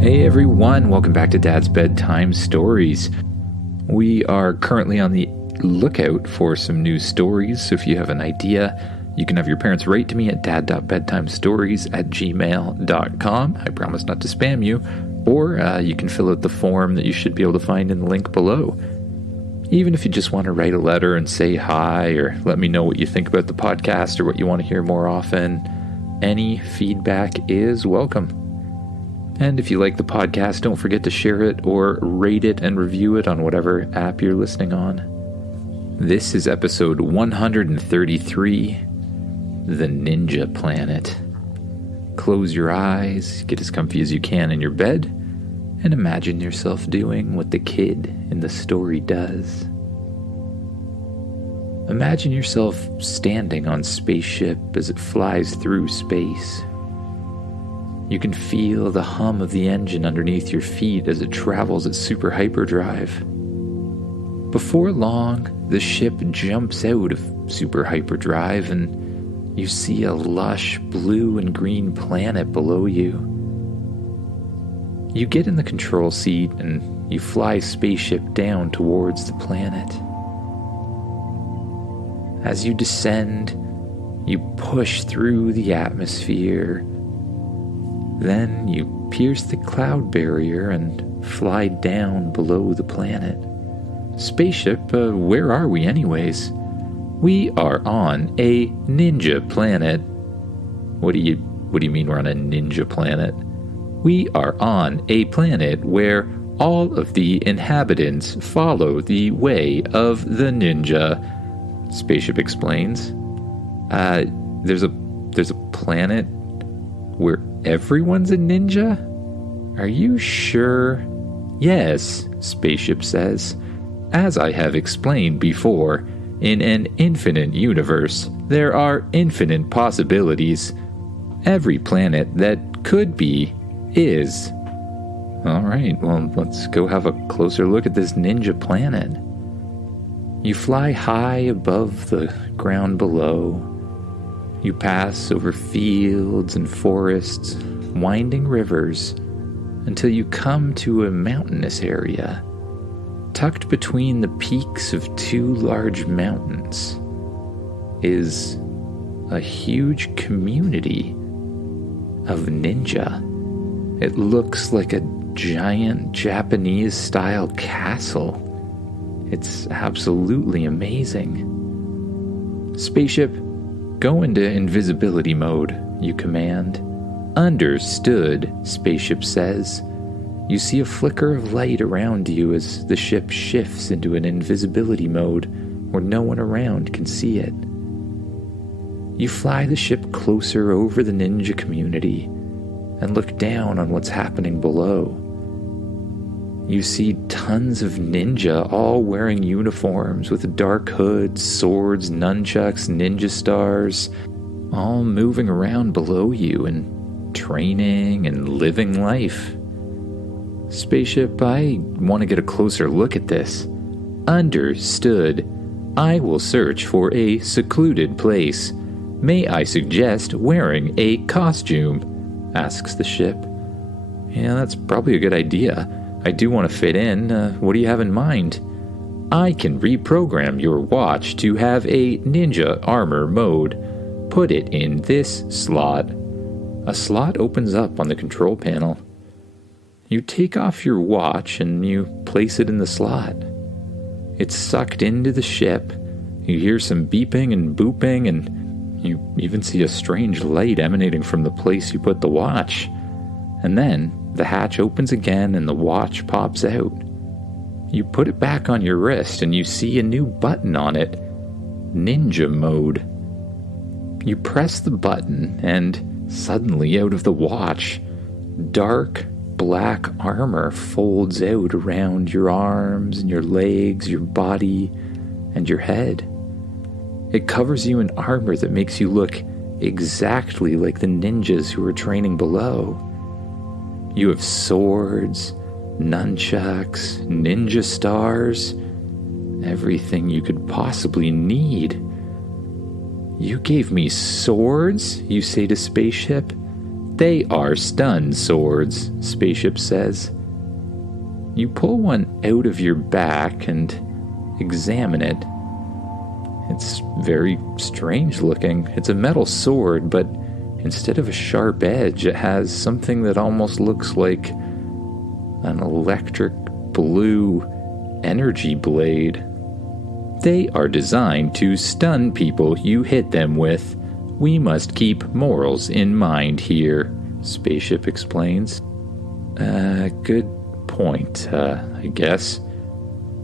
Hey everyone, welcome back to Dad's Bedtime Stories. We are currently on the lookout for some new stories, so if you have an idea, you can have your parents write to me at dad.bedtimestories@gmail.com. I promise not to spam you, or you can fill out the form that you should be able to find in the link below. Even if you just want to write a letter and say hi, or let me know what you think about the podcast or what you want to hear more often, any feedback is welcome. And if you like the podcast, don't forget to share it or rate it and review it on whatever app you're listening on. This is episode 133, The Ninja Planet. Close your eyes, get as comfy as you can in your bed, and imagine yourself doing what the kid in the story does. Imagine yourself standing on spaceship as it flies through space. You can feel the hum of the engine underneath your feet as it travels at super hyperdrive. Before long, the ship jumps out of super hyperdrive and you see a lush blue and green planet below you. You get in the control seat and you fly spaceship down towards the planet. As you descend, you push through the atmosphere. Then you pierce the cloud barrier and fly down below the planet. Spaceship, where are we anyways? We are on a ninja planet. What do you mean we're on a ninja planet? We are on a planet where all of the inhabitants follow the way of the ninja, Spaceship explains. There's a planet where everyone's a ninja? Are you sure? Yes, Spaceship says. As I have explained before, in an infinite universe, there are infinite possibilities. Every planet that could be is. Alright, well, let's go have a closer look at this ninja planet. You fly high above the ground below. You pass over fields and forests, winding rivers, until you come to a mountainous area. Tucked between the peaks of two large mountains is a huge community of ninja. It looks like a giant Japanese-style castle. It's absolutely amazing. Spaceship, go into invisibility mode, you command. Understood, Spaceship says. You see a flicker of light around you as the ship shifts into an invisibility mode where no one around can see it. You fly the ship closer over the ninja community and look down on what's happening below. You see tons of ninja all wearing uniforms with dark hoods, swords, nunchucks, ninja stars, all moving around below you and training and living life. Spaceship, I want to get a closer look at this. Understood. I will search for a secluded place. May I suggest wearing a costume? Asks the ship. Yeah, that's probably a good idea. I do want to fit in. What do you have in mind? I can reprogram your watch to have a ninja armor mode. Put it in this slot. A slot opens up on the control panel. You take off your watch and you place it in the slot. It's sucked into the ship. You hear some beeping and booping, and you even see a strange light emanating from the place you put the watch. And then the hatch opens again and the watch pops out. You put it back on your wrist and you see a new button on it. Ninja mode. You press the button and suddenly out of the watch, dark black armor folds out around your arms and your legs, your body, and your head. It covers you in armor that makes you look exactly like the ninjas who are training below. You have swords, nunchucks, ninja stars, everything you could possibly need. You gave me swords, you say to Spaceship? They are stun swords, Spaceship says. You pull one out of your back and examine it. It's very strange looking. It's a metal sword, but instead of a sharp edge, it has something that almost looks like an electric blue energy blade. They are designed to stun people you hit them with. We must keep morals in mind here, Spaceship explains. Good point, I guess.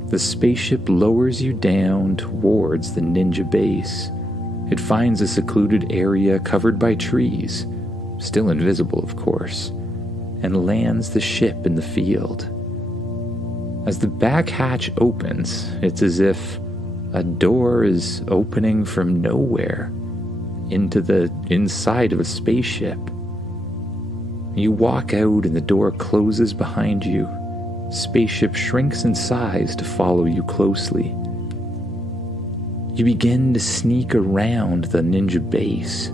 The spaceship lowers you down towards the ninja base. It finds a secluded area covered by trees, still invisible, of course, and lands the ship in the field. As the back hatch opens, it's as if a door is opening from nowhere into the inside of a spaceship. You walk out and the door closes behind you. Spaceship shrinks in size to follow you closely. You begin to sneak around the ninja base.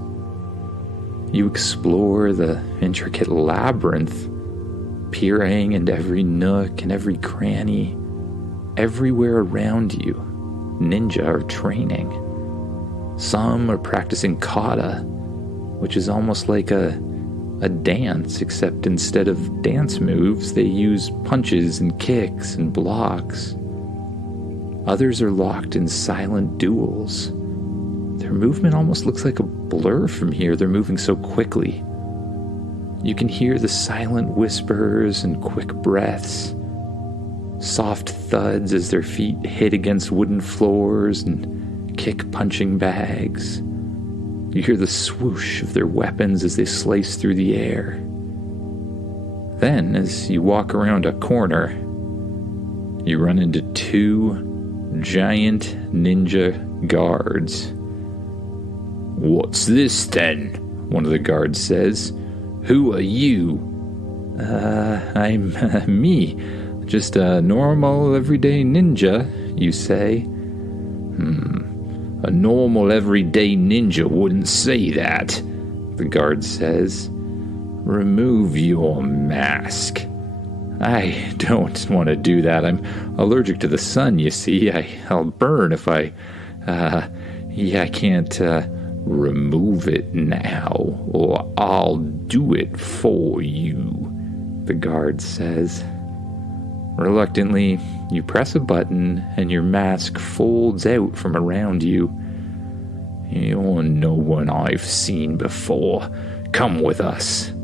You explore the intricate labyrinth, peering into every nook and every cranny. Everywhere around you, ninja are training. Some are practicing kata, which is almost like a dance, except instead of dance moves, they use punches and kicks and blocks. Others are locked in silent duels. Their movement almost looks like a blur from here. They're moving so quickly. You can hear the silent whispers and quick breaths, soft thuds as their feet hit against wooden floors and kick punching bags. You hear the swoosh of their weapons as they slice through the air. Then, as you walk around a corner, you run into two giant ninja guards. "What's this then?" one of the guards says. "Who are you?" I'm me. Just a normal, everyday ninja, you say. A normal, everyday ninja wouldn't say that, the guard says. "Remove your mask." "I don't want to do that. I'm allergic to the sun, you see. I'll burn if I can't remove it now, or I'll do it for you," the guard says. Reluctantly, you press a button and your mask folds out from around you. "You're no one I've seen before. Come with us."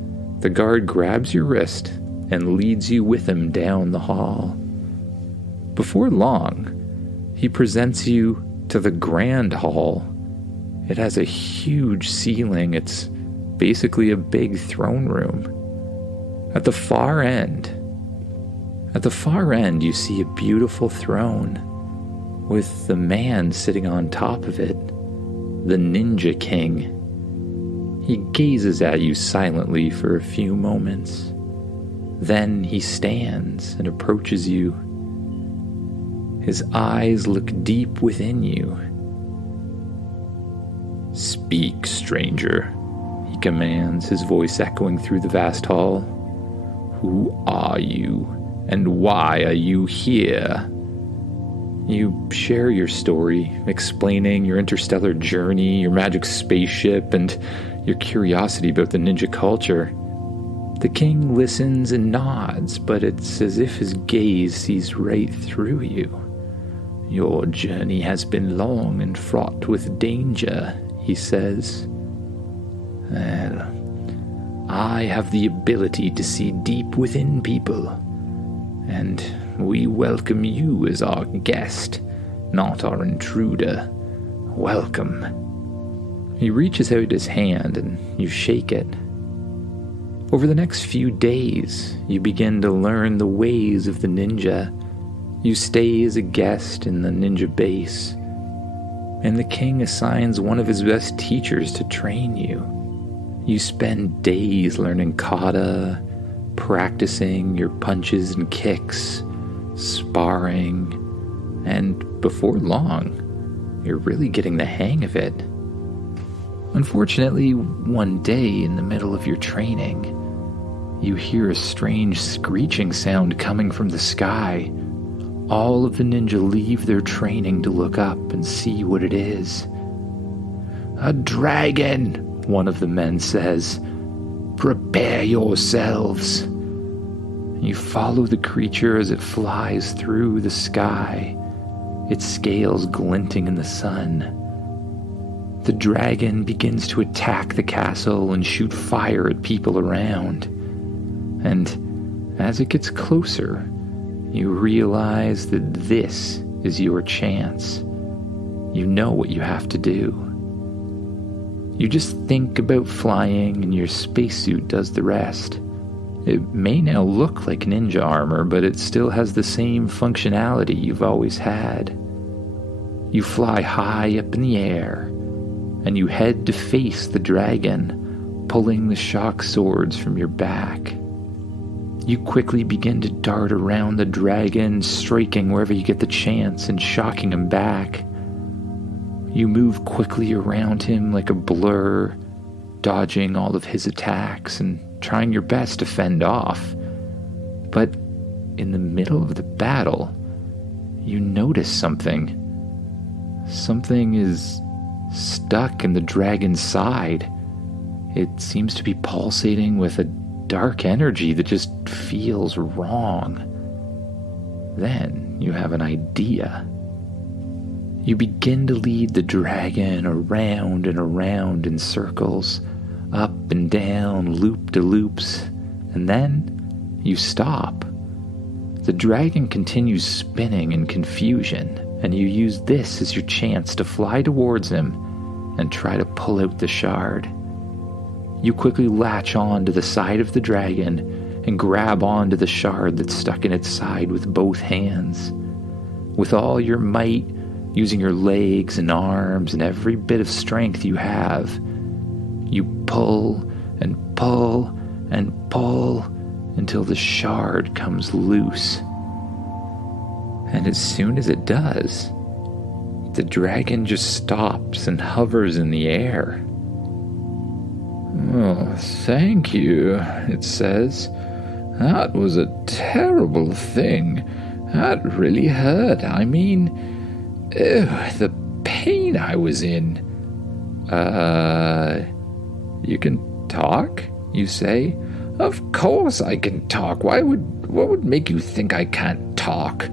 The guard grabs your wrist and leads you with him down the hall. Before long, he presents you to the grand hall. It has a huge ceiling. It's basically a big throne room. At the far end, you see a beautiful throne with the man sitting on top of it, the Ninja King. He gazes at you silently for a few moments. Then he stands and approaches you. His eyes look deep within you. "Speak, stranger," he commands, his voice echoing through the vast hall. "Who are you, and why are you here?" You share your story, explaining your interstellar journey, your magic spaceship, and your curiosity about the ninja culture. The king listens and nods, but it's as if his gaze sees right through you. "Your journey has been long and fraught with danger," he says. "Well, I have the ability to see deep within people, and we welcome you as our guest, not our intruder. Welcome." He reaches out his hand and you shake it. Over the next few days, you begin to learn the ways of the ninja. You stay as a guest in the ninja base, and the king assigns one of his best teachers to train you. You spend days learning kata, practicing your punches and kicks, sparring, and before long, you're really getting the hang of it. Unfortunately, one day in the middle of your training, you hear a strange screeching sound coming from the sky. All of the ninja leave their training to look up and see what it is. "A dragon," one of the men says. "Prepare yourselves." You follow the creature as it flies through the sky, its scales glinting in the sun. The dragon begins to attack the castle and shoot fire at people around. And as it gets closer, you realize that this is your chance. You know what you have to do. You just think about flying and your spacesuit does the rest. It may now look like ninja armor, but it still has the same functionality you've always had. You fly high up in the air, and you head to face the dragon, pulling the shock swords from your back. You quickly begin to dart around the dragon, striking wherever you get the chance and shocking him back. You move quickly around him like a blur, dodging all of his attacks and trying your best to fend off. But in the middle of the battle, you notice something. Something is stuck in the dragon's side. It seems to be pulsating with a dark energy that just feels wrong. Then you have an idea. You begin to lead the dragon around and around in circles, up and down, loop-de-loops, and then you stop. The dragon continues spinning in confusion, and you use this as your chance to fly towards him and try to pull out the shard. You quickly latch on to the side of the dragon and grab onto the shard that's stuck in its side with both hands. With all your might, using your legs and arms and every bit of strength you have, you pull and pull and pull until the shard comes loose. And as soon as it does, the dragon just stops and hovers in the air. "Oh, thank you," it says. "That was a terrible thing. That really hurt. I mean, the pain I was in." You can talk?" you say. "Of course I can talk. What would make you think I can't talk?"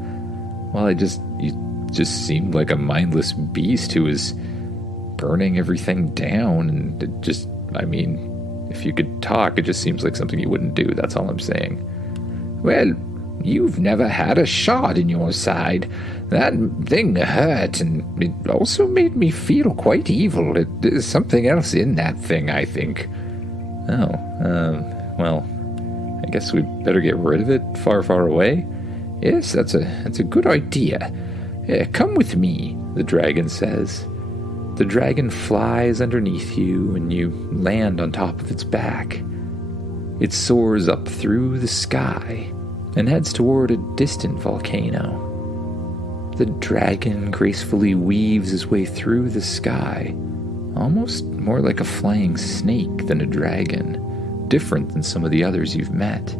"Well, you just seemed like a mindless beast who was burning everything down, and if you could talk, it just seems like something you wouldn't do. That's all I'm saying." "Well, you've never had a shot in your side. That thing hurt, and it also made me feel quite evil. There's something else in that thing, I think." Well, I guess we better get rid of it far, far away. "Yes, that's a good idea. Come with me," the dragon says. The dragon flies underneath you, and you land on top of its back. It soars up through the sky and heads toward a distant volcano. The dragon gracefully weaves his way through the sky, almost more like a flying snake than a dragon, different than some of the others you've met.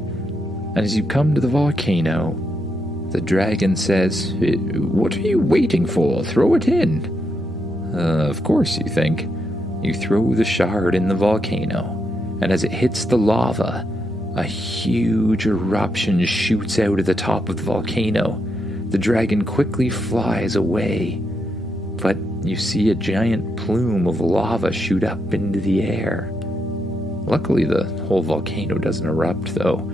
And as you come to the volcano, the dragon says, "What are you waiting for? Throw it in." Of course, you think. You throw the shard in the volcano, and as it hits the lava, a huge eruption shoots out of the top of the volcano. The dragon quickly flies away, but you see a giant plume of lava shoot up into the air. Luckily, the whole volcano doesn't erupt, though.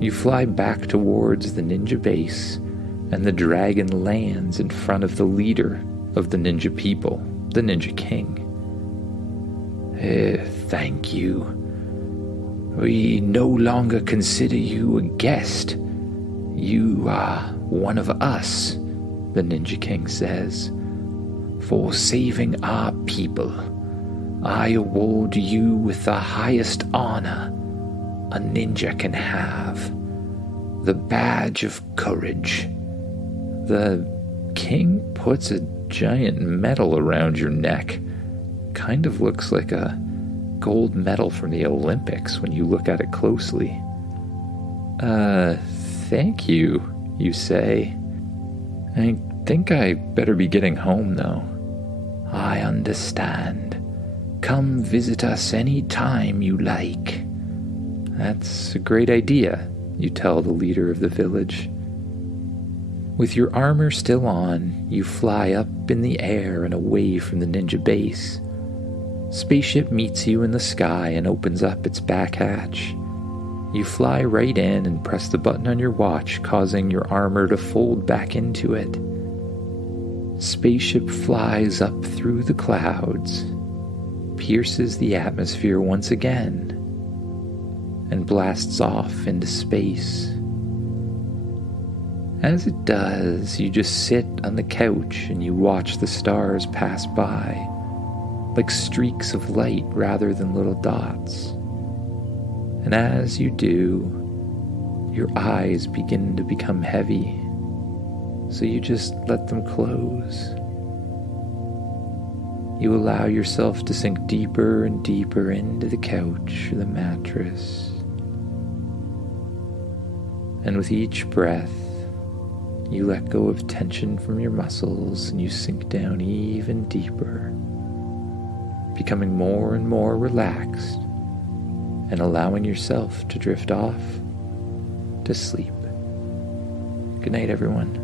You fly back towards the ninja base, and the dragon lands in front of the leader of the ninja people, the Ninja King. "Thank you. We no longer consider you a guest. You are one of us," the Ninja King says. "For saving our people, I award you with the highest honor a ninja can have, the badge of courage." The king puts a giant medal around your neck, kind of looks like a gold medal from the Olympics when you look at it closely. Thank you, you say. I think I better be getting home, though. I understand. Come visit us any time you like. That's a great idea, you tell the leader of the village. With your armor still on, you fly up in the air and away from the ninja base. Spaceship meets you in the sky and opens up its back hatch. You fly right in and press the button on your watch, causing your armor to fold back into it. Spaceship flies up through the clouds, pierces the atmosphere once again, and blasts off into space. As it does, you just sit on the couch and you watch the stars pass by, like streaks of light rather than little dots. And as you do, your eyes begin to become heavy, so you just let them close. You allow yourself to sink deeper and deeper into the couch or the mattress. And with each breath, you let go of tension from your muscles and you sink down even deeper, becoming more and more relaxed and allowing yourself to drift off to sleep. Good night, everyone.